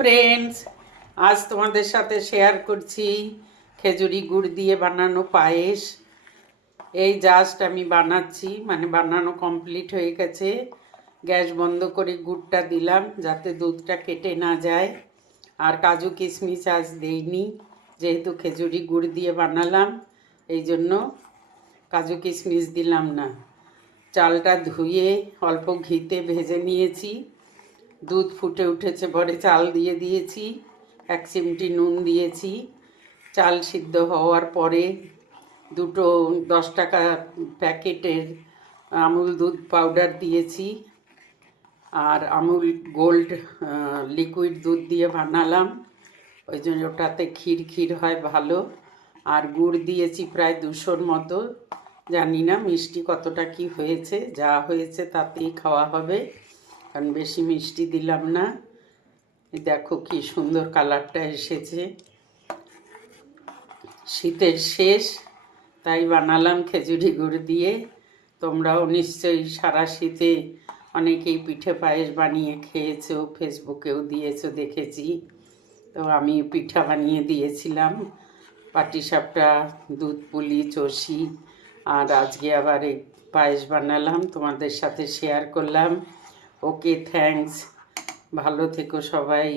Friends, আজ তোমাদের সাথে শেয়ার করছি খেজুরি গুড় দিয়ে বানানো পায়েস। এই জাস্ট আমি বানাচ্ছি, মানে বানানো কমপ্লিট হয়ে গেছে। গ্যাস বন্ধ করে গুড়টা দিলাম যাতে দুধটা কেটে না যায়। আর কাজু কিশমিশ আজ দেইনি, যেহেতু খেজুরি গুড় দিয়ে বানালাম, এই জন্য কাজু কিশমিশ দিলাম না। চালটা ধুয়ে অল্প ঘিতে ভেজে নিয়েছি। দুধ ফুটে উঠেছে, পরে চাল দিয়ে দিয়েছি, 1 চিমটি নুন দিয়েছি। চাল সিদ্ধ হওয়ার পরে দুটো 10 টাকা প্যাকেটের আমুল দুধ পাউডার দিয়েছি। আর আমুল গোল্ড লিকুইড দুধ দিয়ে বানালাম, ওই জন্য ওটাতে ক্ষীর ক্ষীর হয় ভালো। আর গুড় দিয়েছি প্রায় 200-র মতো। জানি না মিষ্টি কতটা কি হয়েছে, যা হয়েছে তাতেই খাওয়া হবে, কারণ বেশি মিষ্টি দিলাম না। দেখো কি সুন্দর কালারটা এসেছে। শীতের শেষ, তাই বানালাম খেজুরি গুড় দিয়ে। তোমরাও নিশ্চয়ই সারা শীতে অনেকেই পিঠে পায়েস বানিয়ে খেয়েছো, ফেসবুকেও দিয়েছো দেখেছি। তো আমি পিঠা বানিয়ে দিয়েছিলাম, পাটিসাপটা, দুধ পুলি, চষি। আর আজকে আবার এই পায়েস বানালাম, তোমাদের সাথে শেয়ার করলাম। ওকে, থ্যাঙ্কস। ভালো থেকো সবাই।